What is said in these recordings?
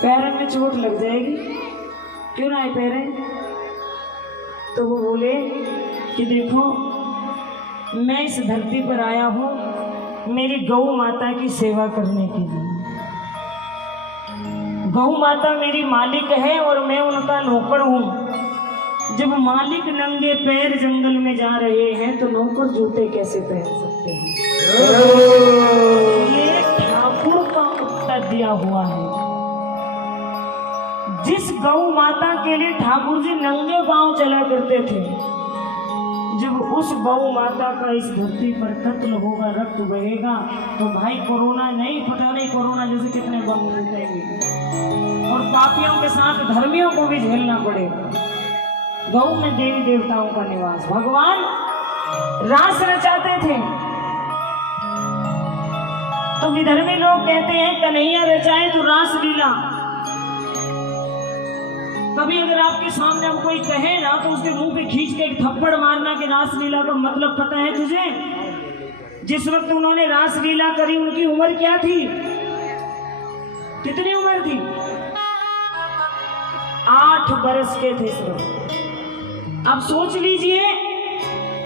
पैर में चोट लग जाएगी, क्यों ना आए पैरे। तो वो बोले कि देखो मैं इस धरती पर आया हूँ मेरी गौ माता की सेवा करने के लिए। गौ माता मेरी मालिक है और मैं उनका नौकर हूँ। जब मालिक नंगे पैर जंगल में जा रहे हैं तो नौकर जूते कैसे पहन सकते हैं? ये ठाकुर का उत्तर दिया हुआ है। जिस गौ माता के लिए ठाकुर जी नंगे पांव चला करते थे, जब उस गौ माता का इस धरती पर कत्ल होगा, रक्त बहेगा, तो भाई कोरोना नहीं, पता नहीं कोरोना जैसे कितने बम फूटेंगे और पापियों के साथ धर्मियों को भी झेलना पड़ेगा। गौ में देवी देवताओं का निवास। भगवान रास रचाते थे तो विधर्मी लोग कहते हैं कन्हैया रचाए तो रास लीला। कभी अगर आपके सामने हम कोई कहे ना तो उसके मुंह पे खींच के एक थप्पड़ मारना कि रास लीला का मतलब पता है तुझे? जिस वक्त उन्होंने रास लीला करी उनकी उम्र क्या थी? कितनी उम्र थी? 8 बरस के थे सिर्फ। अब सोच लीजिए,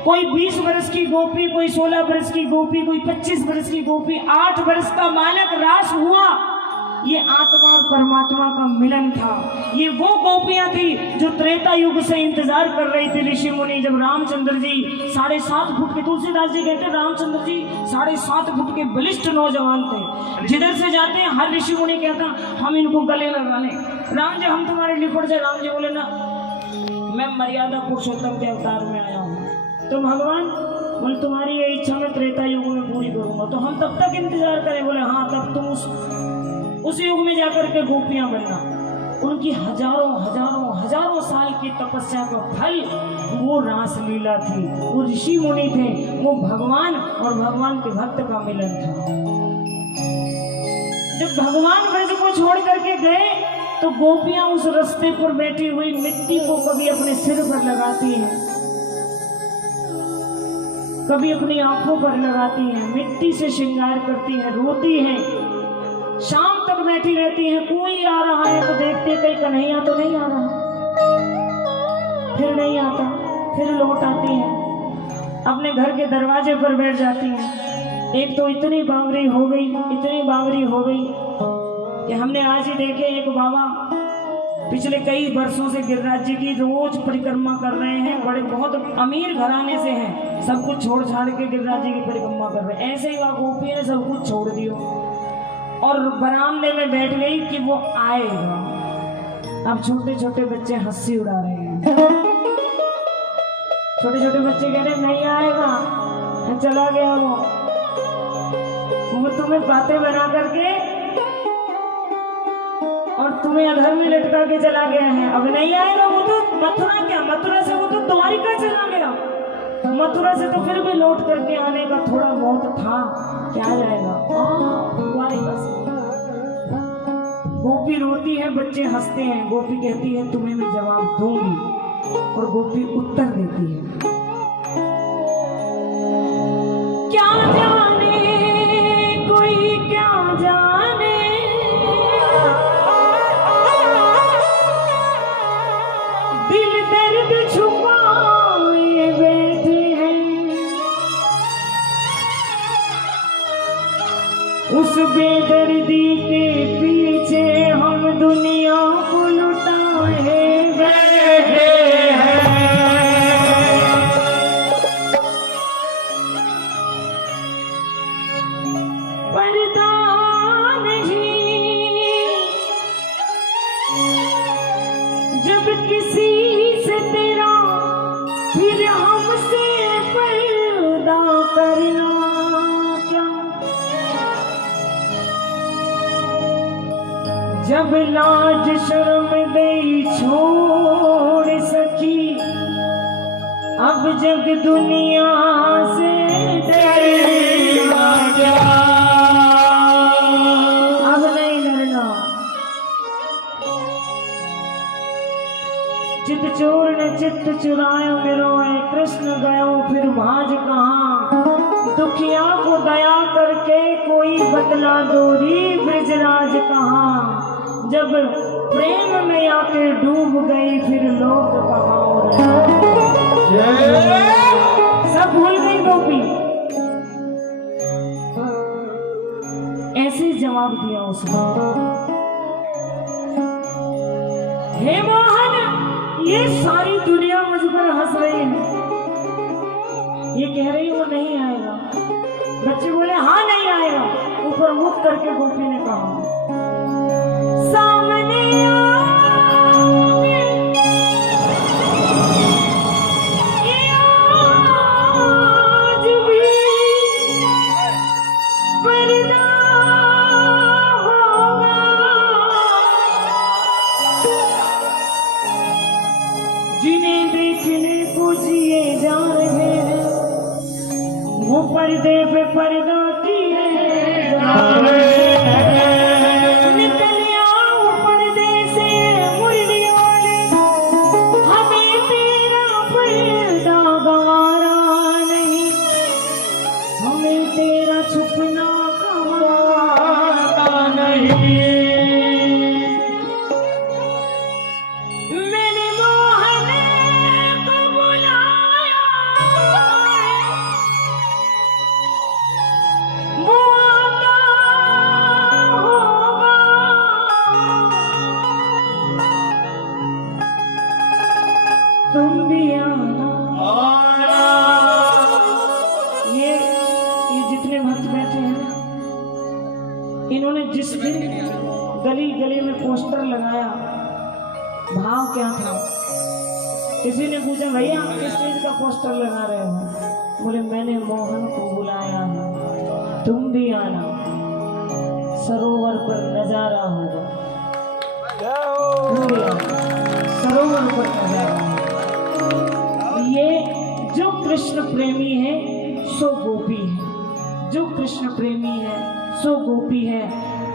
कोई 20 बरस की गोपी, कोई 16 बरस की गोपी, कोई 25 बरस की गोपी, 8 बरस का बालक रास हुआ। ये आत्मा और परमात्मा का मिलन था। ये वो गोपियां थी जो त्रेता युग से इंतजार कर रही थी ऋषि मुनि। जब रामचंद्र जी 7.5 फुट के, तुलसीदास जी कहते हैं रामचंद्र जी 7.5 फुट के बलिष्ठ नौजवान थे। जिधर से जाते हैं हर ऋषि मुनि कहता हम इनको गले लगा लें। राम जी हम तुम्हारे लिपट जाए। राम जी बोले ना, मैं मर्यादा पुरुषोत्तम के अवतार में आया हूँ। तो भगवान बोले तुम्हारी ये इच्छा मैं त्रेता युग में पूरी करूंगा। तो हम तब तक इंतजार करें? बोले हाँ, तब तुम उस युग में जाकर के गोपियां बनना। उनकी हजारों साल की तपस्या का फल वो रास लीला थी। वो ऋषि मुनि थे, वो भगवान और भगवान के भक्त का मिलन था। जब भगवान ब्रज को छोड़ करके गए तो गोपियां उस रास्ते पर बैठी हुई मिट्टी को कभी अपने सिर पर लगाती हैं, कभी अपनी आंखों पर लगाती हैं, मिट्टी से श्रृंगार करती हैं, रोती हैं, शाम तक बैठी रहती हैं। कोई आ रहा है तो देखते कहीं कन्हैया तो नहीं आ रहा, फिर नहीं आता, फिर लौट आती हैं, अपने घर के दरवाजे पर बैठ जाती हैं। एक तो इतनी बावरी हो गई कि हमने आज ही देखे एक बाबा पिछले कई वर्षों से गिरिराज जी की रोज परिक्रमा कर रहे हैं। बड़े बहुत अमीर घराने से हैं, सब कुछ छोड़ छाड़ के गिरिराज जी की परिक्रमा कर रहे हैं। ऐसे ही वहाँ गोपी ने सब कुछ छोड़ दिया और बरामदे में बैठ गई कि वो आएगा। अब छोटे छोटे बच्चे हंसी उड़ा रहे हैं। छोटे छोटे बच्चे कह रहे नहीं आएगा, चला गया वो तुम्हें बातें बना करके और तुम्हें अधर में लटका के चला गया है। अब नहीं आएगा। वो तो मथुरा से वो तो द्वारिका चला गया। मथुरा से तो फिर भी लौट करके आने का थोड़ा बहुत था, क्या जाएगा द्वारिका से। गोपी रोती है, बच्चे हंसते हैं। गोपी कहती है तुम्हें मैं जवाब दूंगी, और गोपी उत्तर देती है क्या जाने कोई क्या जाने, दिल दर्द छुपाए बैठे हैं, उस बेदर्दी के पीछे हम दुनिया को लुटाए बैठे हैं। पर्दा नहीं जब किसी से तेरा, फिर हमसे पर्दा करना क्या। जब लाज शर्म गई छोड़ सकी, अब जग दुनिया से डरेगा क्या। अब नहीं डरना। चित चोर ने चित्त चुरायो मिरोए, कृष्ण गयो फिर भाज कहाँ। दुखिया को दया करके कोई बदला दोरी, ब्रजराज कहाँ। जब प्रेम में आके डूब गई फिर लोग कहाँ सब भूल गई गोपी। ऐसे जवाब दिया उसने, हे मोहन ये सारी दुनिया मुझ पर हंस रही है, ये कह रही वो नहीं आएगा। बच्चे बोले हाँ नहीं आएगा। ऊपर मुख करके गोपी ने कहा सामने आज भी पर्दा होगा, जिन्हें देखने को जिए जा रहे हैं वो पर्दे पे पर्दा किए जा रहे हैं। निकल आओ पर्दे से मुरलियों ने, हमें तेरा पर्दा गवारा नहीं, हमें तेरा छुपना गवारा नहीं। मैंने मोहन को बुलाया, वो आता होगा, तुम भी आना। ये जितने भक्त बैठे हैं ना, इन्होंने जिस दिन गली गली में पोस्टर लगाया, भाव क्या था? किसी ने पूछा भैया आप किस चीज का पोस्टर लगा रहे हो? बोले मैंने मोहन को बुलाया है, तुम भी आना, सरोवर पर नजारा होगा। तुम भी आना, सरोवर पर नजारा होगा। ये जो कृष्ण प्रेमी है सो गोपी है, जो कृष्ण प्रेमी है सो गोपी है।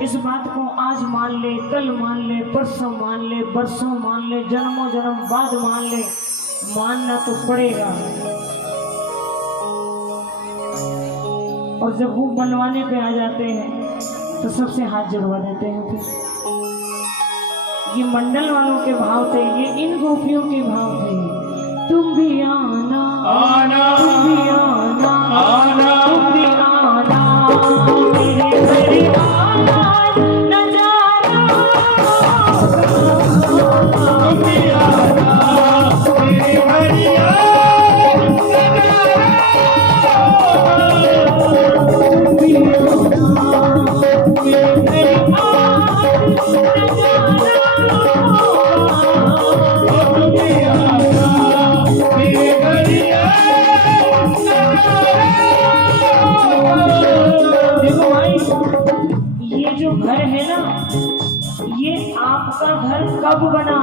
इस बात को आज मान ले, कल मान ले, परसों मान ले, बरसों मान ले, जन्मों जन्म बाद मान ले, मानना तो पड़ेगा। और जब वो बनवाने पे आ जाते हैं तो सबसे हाथ जुड़वा देते हैं। फिर ये मंडल वालों के भाव थे, ये इन गोपियों के भाव थे। तुम भी आना, आना, तुम भी आना, आना, तुम भी आना, मेरे मेरे आना, नजारा तुम भी आना, मेरे मेरे तुम भी आना, मेरे मेरे देखो भाई, ये जो घर है ना, ये आपका घर कब बना?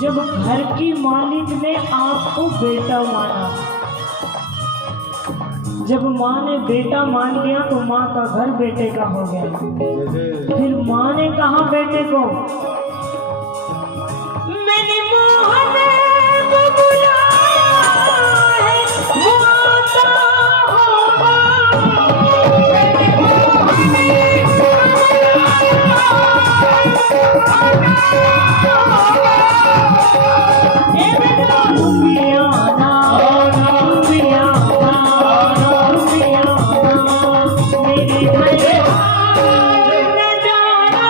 जब घर की मालिक ने आपको बेटा माना। जब माँ ने बेटा मान लिया तो माँ का घर बेटे का हो गया। फिर माँ ने कहा बेटे को, मैंने मोहन को बुलाया है, वो आता होगा। मैंने मोहन तुम भी आना, तुम भी आना, तुम भी आना, मेरे घर नजारा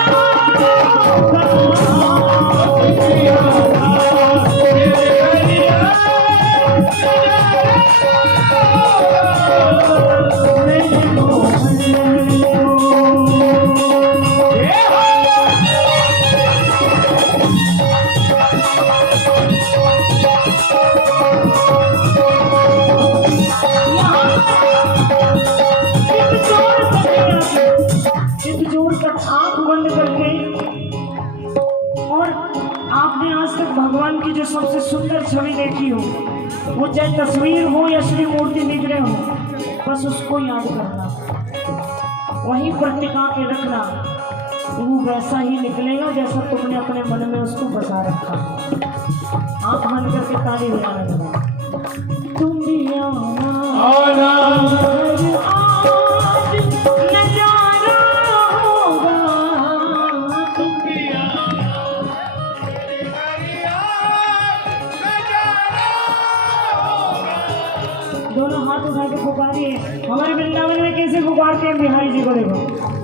भगवान की जो सबसे सुंदर छवि देखी हो, वो चाहे तस्वीर हो या श्री मूर्ति निकले हो, बस उसको याद करना, वहीं पर टिका के रखना। वो वैसा ही निकलेगा जैसा तुमने अपने मन में उसको बसा रखा। आंख बंद करके ताली बजाना लगा। तुम भी आना, आज नजारा होगा, पुकारिए। हमारे वृंदावन में कैसे पुकारते हैं बिहारी जी को, देखो।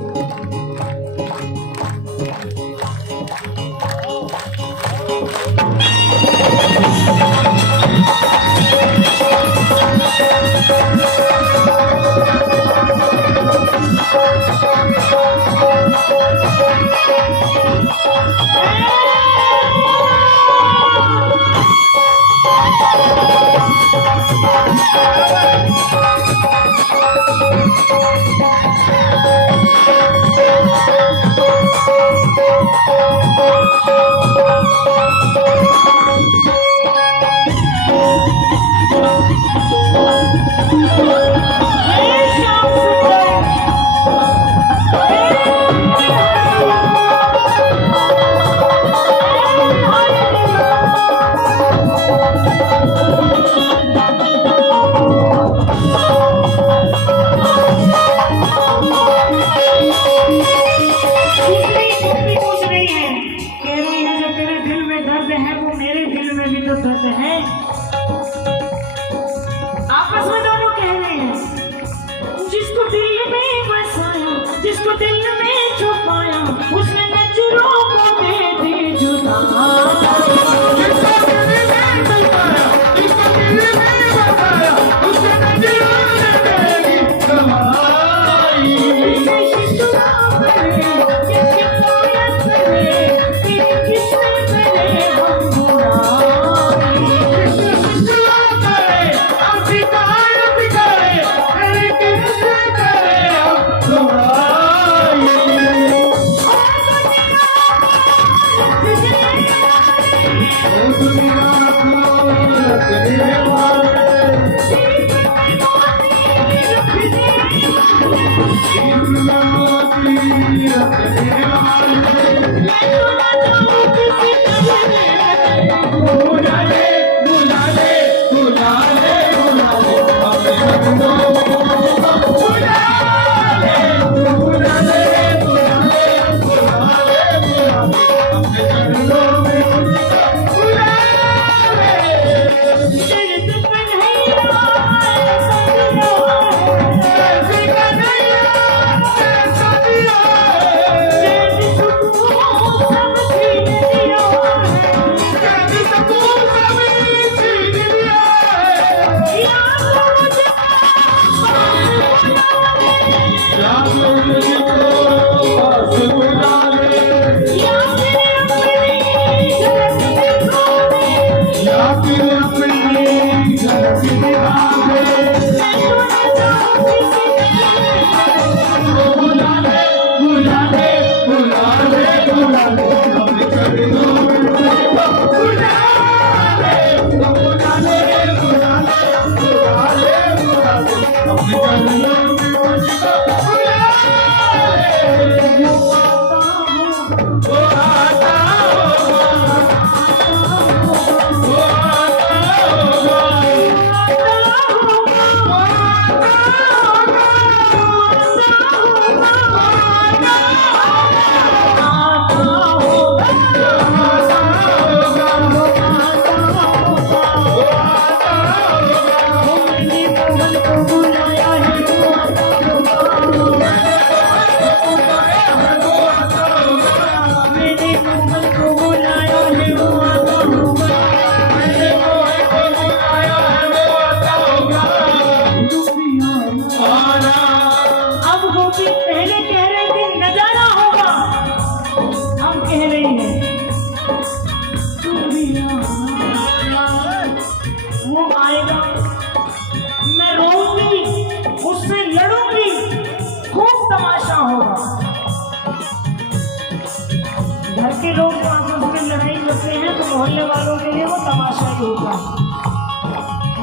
मोहल्ले वालों के लिए वो तमाशा ही होगा।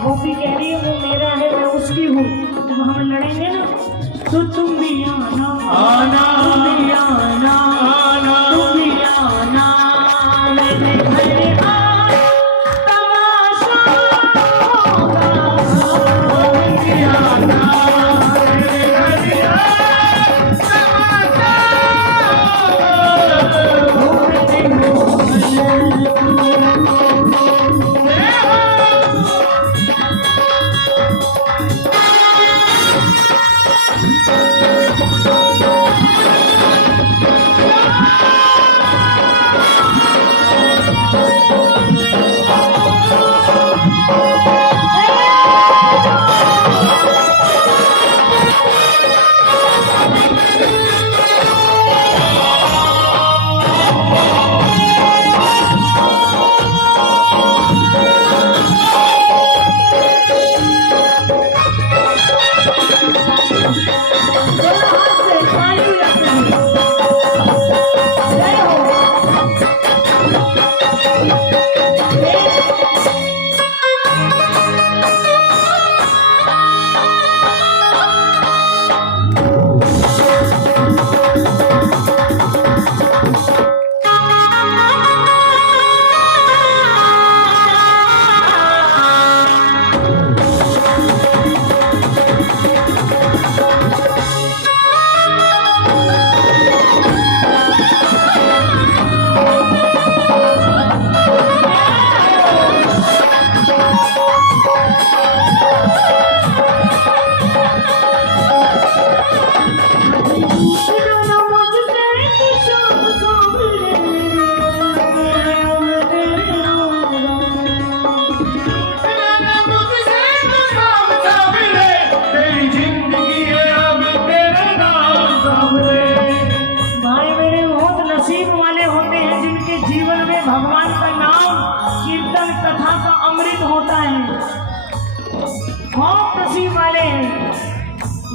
गोपी कह रही है वो मेरा है मैं उसकी हूँ, जब हम लड़ेंगे ना तो तुम भी आना आना, तुम भी आना आना, तुम भी आना मेरे घर आ तमाशा होगा, तुम भी आना मेरे घर आ तमाशा होगा।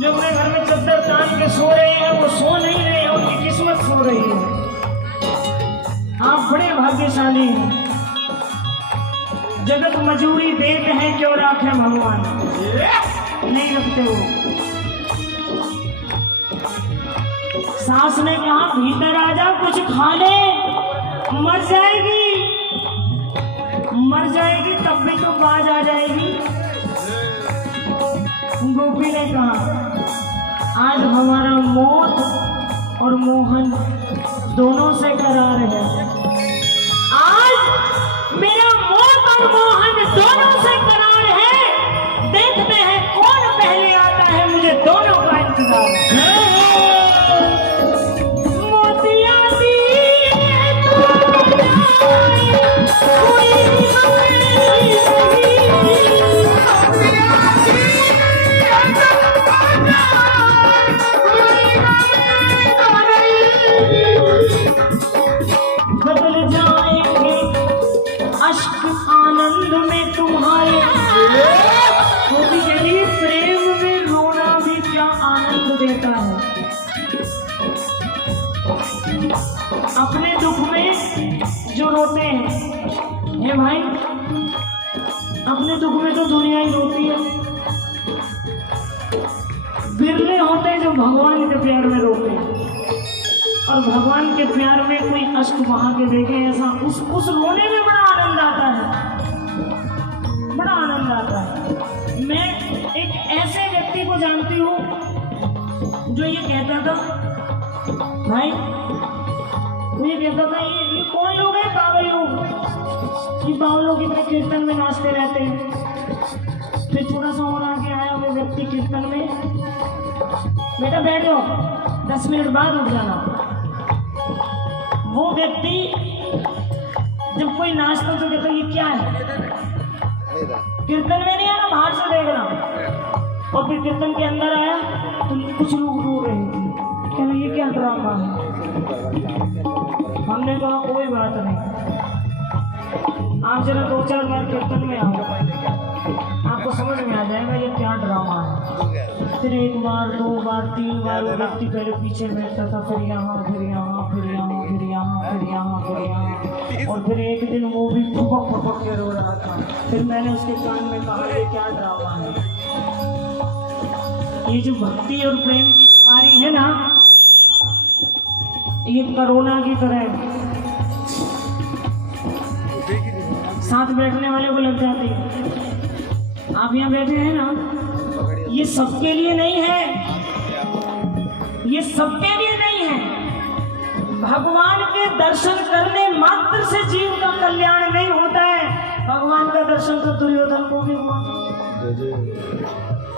जो अपने घर में चद्दर तान के सो रहे हैं वो सो नहीं रहे हैं, उनकी किस्मत सो रही है। आप बड़े भाग्यशाली हैं। जगत मजूरी देते हैं क्यों राखे भगवान, नहीं रखते हो। सास ने कहा भीतर आजा कुछ खा ले, मर जाएगी तब भी तो बाज आ जाएगी। गोपी ने कहा आज हमारा मौत और मोहन दोनों से करार है। आज मेरा मौत और मोहन दोनों से करार है। देखते हैं कौन पहले आता है, मुझे दोनों का इंतजार है। आनंद में तुम्हारे प्रेम में रोना भी क्या आनंद देता है। अपने दुख में जो रोते हैं ये भाई, अपने दुख में तो दुनिया ही रोती है। बिरले होते हैं जो भगवान के प्यार में रोते हैं, और भगवान के प्यार में कोई अश्क बहा के देखे ऐसा, उस रोने में बड़ा आनंद आता है, बड़ा आनंद आता है। मैं एक ऐसे व्यक्ति को जानती हूँ जो ये कहता था भाई, वो ये कहता था ये कौन लोग हैं पागल लोग, ये बावलों की तरह कीर्तन में नाचते रहते हैं। फिर थोड़ा सा और आगे आया वो व्यक्ति कीर्तन में, बेटा बैठ जाओ 10 मिनट बाद उठ जाना। वो व्यक्ति जब कोई नाचता तो कहता ये क्या है, कीर्तन में नहीं आना, बाहर से देखना। और फिर कीर्तन के अंदर आया तो कुछ लोग रो रहे थे, कहना ये क्या ड्रामा है। हमने कहा कोई बात नहीं, आप जरा 2-4 बार कीर्तन में आओ, आपको समझ में आ जाएगा ये क्या ड्रामा है। फिर 1 बार 2 बार 3 बार वो व्यक्ति पहले पीछे बैठता था, फिर यहाँ फिर यहाँ फिर यहाँ फिर यहाँ फिर यहाँ फिर यहाँ, और फिर एक दिन वो भी फुपक के रो रहा था। फिर मैंने उसके कान में कहा ये क्या ड्रामा है। ये जो भक्ति और प्रेम की बीमारी है ना, ये कोरोना की तरह है, साथ बैठने वाले को लग जाती है। आप यहाँ बैठे हैं ना, ये सबके लिए नहीं है, ये सबके लिए नहीं है। भगवान के दर्शन करने मात्र से जीव का कल्याण नहीं होता है। भगवान का दर्शन तो दुर्योधन को भी हुआ,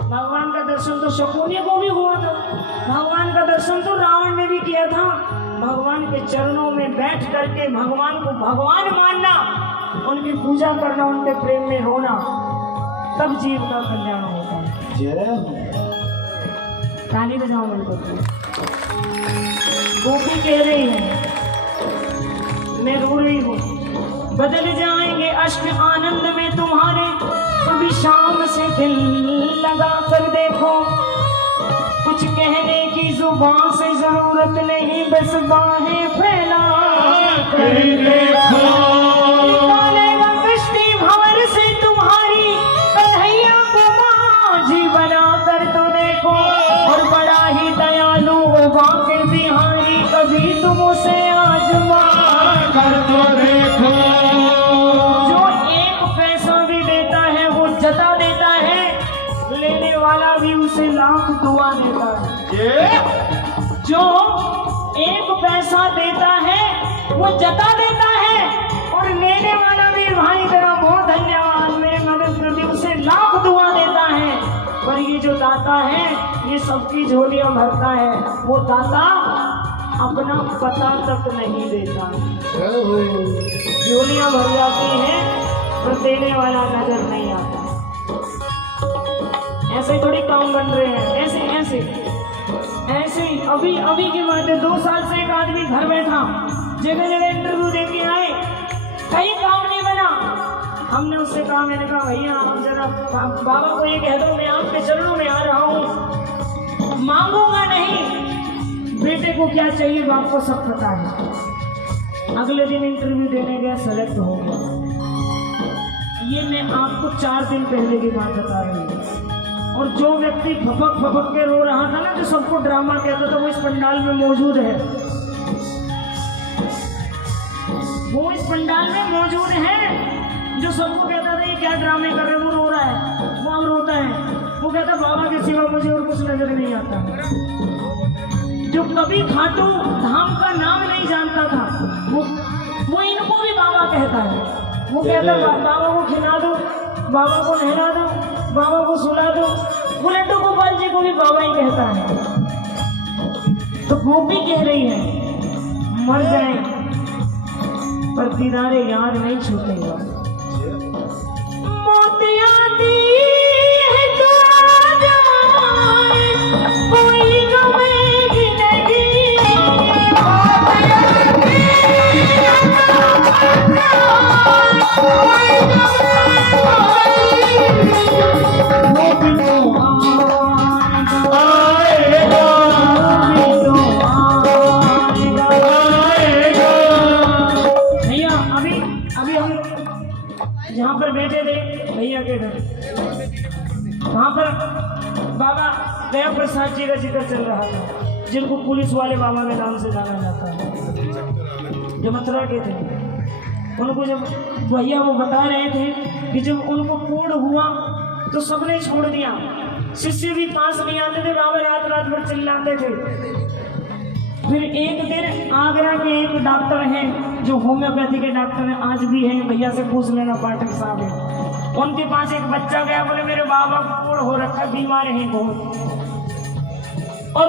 भगवान का दर्शन तो शकुनी को भी हुआ था, भगवान का दर्शन तो रावण ने भी किया था। भगवान के चरणों में बैठ करके भगवान को भगवान मानना, उनकी पूजा करना, उनके प्रेम में होना, तब जीव का कल्याण होता है। ताली बजाओ मिलकर। गोपी कह रही है मैं रो रही हूँ, बदल जाएंगे अश्क आनंद में तुम्हारे, कभी शाम से दिल लगा कर देखो, कुछ कहने की जुबान से जरूरत नहीं, बस बाहें फैला कर देखो। निकालेगा कश्ती भंवर से तुम्हारी, कन्हैया को माझी बना कर तो देखो, और बड़ा ही दयालु होगा के बिहारी, कभी तुम उसे आजमा कर तो देखो। जो 1 पैसा भी देता है वो जता देता है, लेने वाला भी उसे लाख दुआ देता है। जो 1 पैसा देता है वो जता देता है, और लेने वाला भी भाई तेरा बहुत धन्यवाद मेरे मदद कर दी, उसे लाख दुआ देता है। पर ये जो दाता है ये सबकी झोलियां भरता है, वो दाता अपना पता तक नहीं देता। झोलियां भर जाती हैं पर देने वाला नजर नहीं आता। ऐसे थोड़ी काम बन रहे हैं, ऐसे ऐसे ऐसे अभी की बात है, 2 साल से एक आदमी घर बैठा, जगह जगह इंटरव्यू देके आए, कहीं काम नहीं बना। हमने उससे कहा, मैंने कहा भैया आप जरा बाबा को ये कह दो मैं आपके चरणों में आ रहा हूँ, मांगूंगा नहीं। बेटे को क्या चाहिए बाप को सब पता है। अगले दिन इंटरव्यू देने गया, सेलेक्ट हो गया। ये मैं आपको 4 दिन पहले की बात बता रही हूँ। और जो व्यक्ति फपक फपक के रो रहा था ना, जो सबको ड्रामा कहता था, वो इस पंडाल में मौजूद है। वो इस पंडाल में मौजूद है। जो सबको कहता था ये क्या ड्रामे कर रहे, वो रो रहा है, वो अब रोता है। वो कहता बाबा के सिवा मुझे और कुछ नजर नहीं आता। जो कभी खाटू धाम का नाम नहीं जानता था, वो इनको भी बाबा कहता है। वो कहता बाबा को खिला दो, बाबा को नहला दो, बाबा को सुला दो। वो लड्डू गोपाल जी को भी बाबा ही कहता है। तो गोपी कह रही है मर जाए पर दीदारे यार नहीं छूटेगा। मोतिया दी है तो कोई गमेगी नहीं। जहाँ पर बैठे थे भैया के घर, वहाँ पर बाबा दया प्रसाद जी का जिक्र चल रहा था, जिनको पुलिस वाले बाबा के नाम से जाना जाता है, जो मथुरा के थे। उनको जब भैया वो बता रहे थे कि जब उनको पूर्ण हुआ तो सबने छोड़ दिया, शिष्य भी पास नहीं आते थे, बाबा रात रात भर चिल्लाते थे। फिर एक दिन आगरा के एक डॉक्टर हैं जो होम्योपैथी के डॉक्टर हैं, आज भी हैं, भैया से पूछ लेना, पाठक साहब हैं। उनके पास एक बच्चा गया, बोले मेरे बाबा को पूर्ण हो रखा, बीमार हैं बहुत। और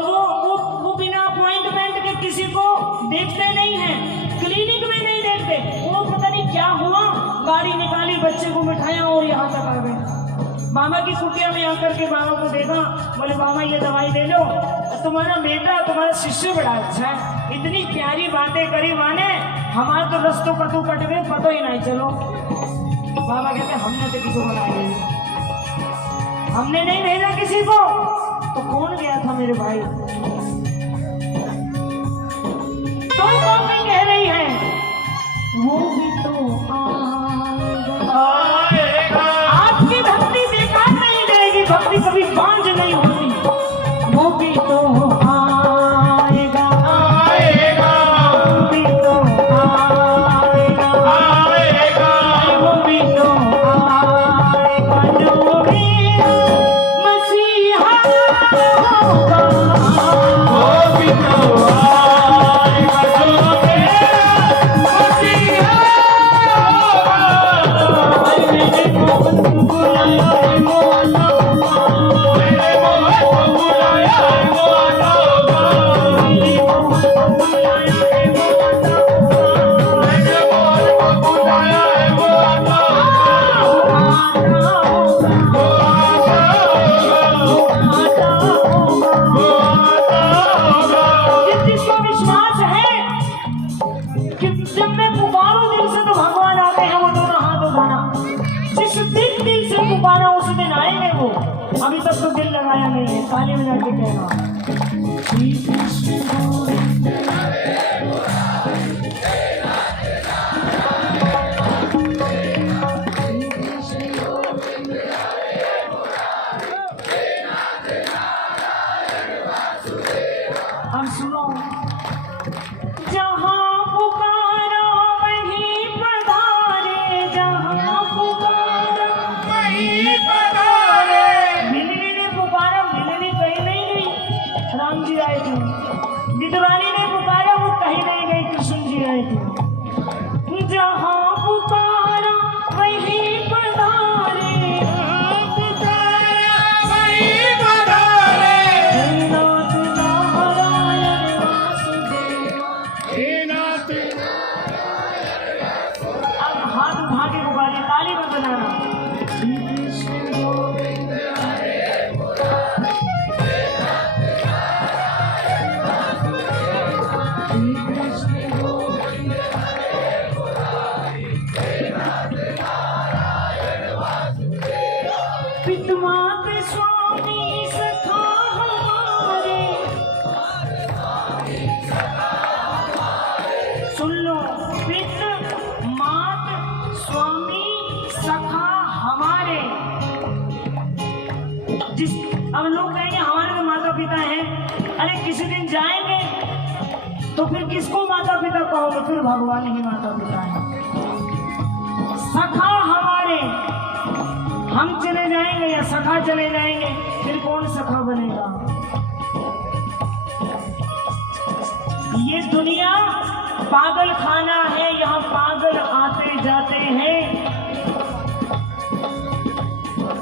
वो बिना अपॉइंटमेंट के किसी को देखते नहीं हैं, क्लिनिक में नहीं देखते। वो पता नहीं क्या हुआ, गाड़ी निकाली, बच्चे को मिठाया और यहाँ तक आ गए। बाबा की कुटिया में आकर के बाबा को देखा, बोले बाबा ये दवाई ले लो, तुम्हारा बेटा तुम्हारा शिष्य बड़ा अच्छा है, इतनी प्यारी बातें करी माने, हमारे तो रस्तों कटू कट गए, पता ही नहीं चलो। बाबा कहते हमने तो किसी को नहीं, हमने नहीं भेजा किसी को, तो कौन गया था मेरे भाई? तो कौन कह रही है वो भी तो आएगा। आपकी भक्ति बेकार नहीं रहेगी, भक्ति कभी बांझ नहीं होती। वो भी तो आएगा, आएगा, वो भी तो आएगा, आएगा, वो भी तो आएगा, जो भी मसीहा होगा। वो भी तो आएगा, जो भी मसीहा उस दिन आएंगे वो, अभी तक तो दिल लगाया नहीं है। ताली में जाके कहना अब सुनो, जहाँ पुकारा वहीं पधारे, जहाँ पुकारा वहीं पधारे। मिलने ने पुकारा, मिलने कहीं नहीं गई, राम जी आए थे। पित मात स्वामी सखा हमारे। जिस अब लोग कहेंगे हमारे तो माता पिता हैं, अरे किसी दिन जाएंगे तो फिर किसको माता पिता कहोगे? फिर भगवान ही माता पिता है। सखा हमारे, हम चले जाएंगे या सखा चले जाएंगे, फिर कौन सखा बनेगा? ये दुनिया पागल खाना है, यहाँ पागल आते जाते हैं।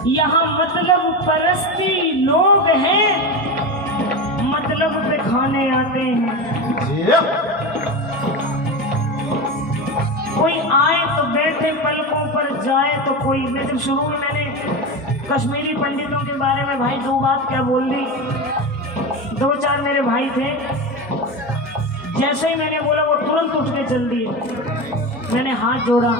यहाँ मतलब परस्ती लोग हैं, मतलब पे खाने आते हैं। कोई आए तो बैठे पलकों पर, जाए तो कोई। मैं जब शुरू में मैंने कश्मीरी पंडितों के बारे में भाई दो बात क्या बोल दी, दो चार मेरे भाई थे, जैसे ही मैंने बोला वो तुरंत उठ के चल दिए। मैंने हाथ जोड़ा,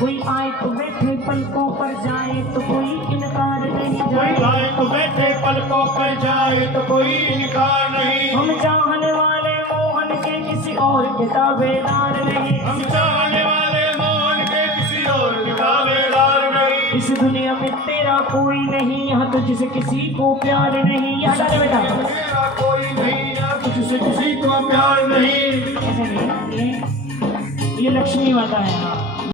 कोई आए तो बैठे पलकों पर, जाए तो कोई इनकार नहीं। कोई आए तो बैठे पलकों पर, जाए तो कोई इनकार नहीं। हम चाहने वाले मोहन के किसी और के ताबेदार नहीं। हम चाहने वाले मोहन के किसी और के ताबेदार नहीं। इस दुनिया में तेरा कोई नहीं, यहाँ तुझसे किसी को प्यार नहीं। याद आ बेटा, तेरा कोई नहीं, यहाँ तुझसे किसी को प्यार नहीं। ऐसे नहीं, ये लक्ष्मी माता है।